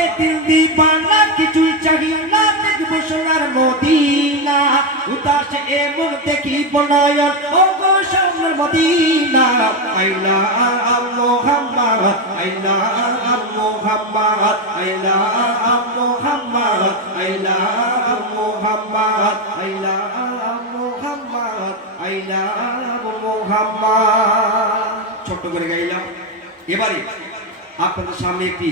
এ দিল দিবানা কিছু চাহি না দেখবো সোনার মদিনা উদাস এমন দেখিব নয়ন ও গো সোনার মদিনা আইলা মুহাম্মদ আইলা মুহাম্মদ আইলা মুহাম্মদ আইলা মুহাম্মদ আইলা মুহাম্মদ আইলা মুহাম্মদ ছোট করে গাইলাম। এবারে আপনাদের সামনে একটি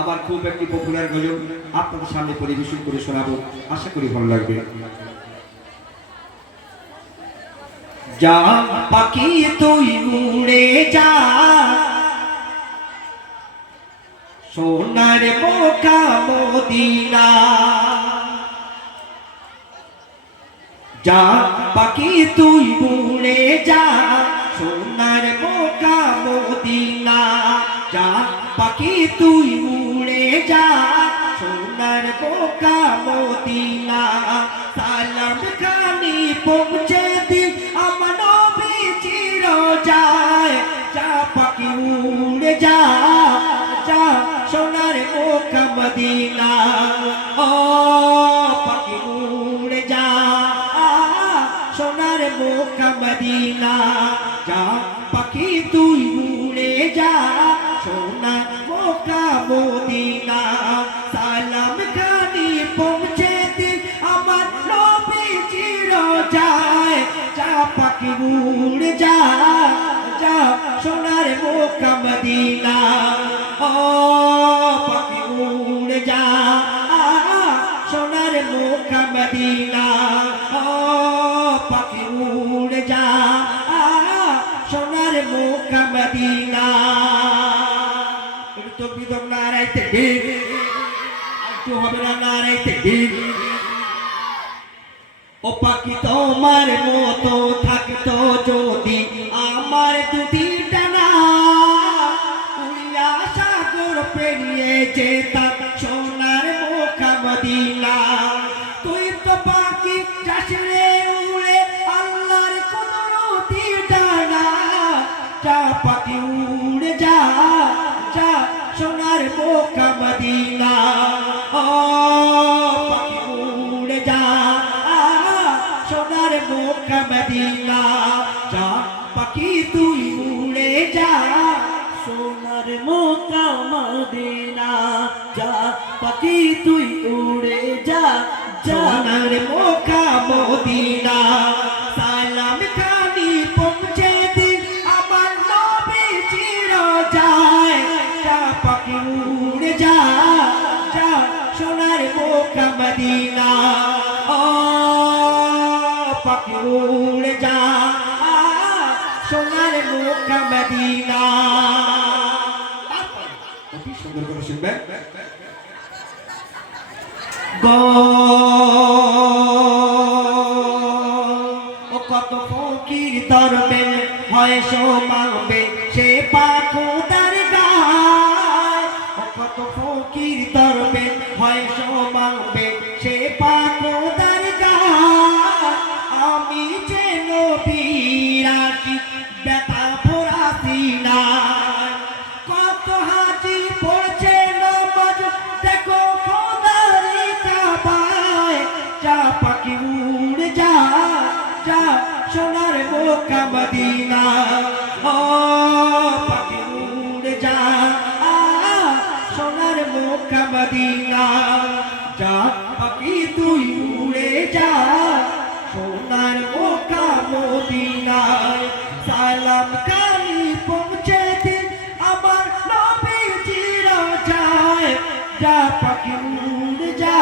আবার খুব একটি পপুলার গজল আপনাদের সামনে পরিবেশন করে শোনাবো, আশা করি ভালো লাগবে। যা পাখি তুই উড়ে যা সোনার মক্কা মদিনা, যা পাখি তুই উড়ে যা সোনার মক্কা মদিনা, যা পাখি তুই উড়ে যা সোনার মক্কা মদিনা, সালাম খানি পৌঁছে দি আমার নবীজির যায়, যা পাখি উড়ে যা যা সোনার মক্কা মদিনা, ও পাখি উড়ে যা সোনার মক্কা মদিনা, যা পাখি তুই উড়ে যা সোনার মক্কা মদিনা, সালাম খানি পৌঁছে দি আমার নবীজির যায়, যা পাখি উড়ে যা যা সোনার মক্কা মদিনা, ও পাখি উড়ে যা সোনার মক্কা মদিনা, ও পাখি উড়ে যা সোনার মক্কা মদিনা। একটু বিদম নারাইতে দিন একটু হবে না নারাইতে দিন, ও পাখি তোমার মতো থাকতো যদি আমার দুটি ডানা, উড়িয়া সাগর পেরিয়ে যেতাম সোনার মক্কা মদিনা, তুই তো পাখি যাস রে উড়ে আল্লাহর কুদরতি ডানা, যা পাখি উড়ে যা যা সোনার মক্কা মদিনা, ও পাখি উড়ে যা সোনার মক্কা মদিনা, যা পাখি তুই উড়ে যা সোনার মক্কা মদিনা, যা পাখি তুই উড়ে যা সোনার মক্কা মদিনা, সালাম খানি পৌঁছে দি আমার নবীজির যায়, যা পাখি উড়ে যা যা সোনার মক্কা মদিনা, ও পাখি উড়ে যা সোনার মক্কা মদিনা। অতি সুন্দর করে শুনবেন। ও কত ফকির ধরবে হয় সোমাবে সে পাখুদার গায়, ও কত ফকির ধরবে হয় সোমাবে সে পাখুদার গায়, আমি যে নবীর আশিক ব্যথা ভরাছি না, কত হাজি পড়ছে নামাজ দেখো খোদার কাবায়, যা পাখি উড়ে যা যা সোনার মক্কা মদিনা, ও পাখি উড়ে যা সোনার মক্কা মদিনা, যা পাখি তুই উড়ে যা সোনার মক্কা মদিনায়, সালাম খানি পৌঁছে দি আমার নবীজির যায়, যা পাখি উড়ে যা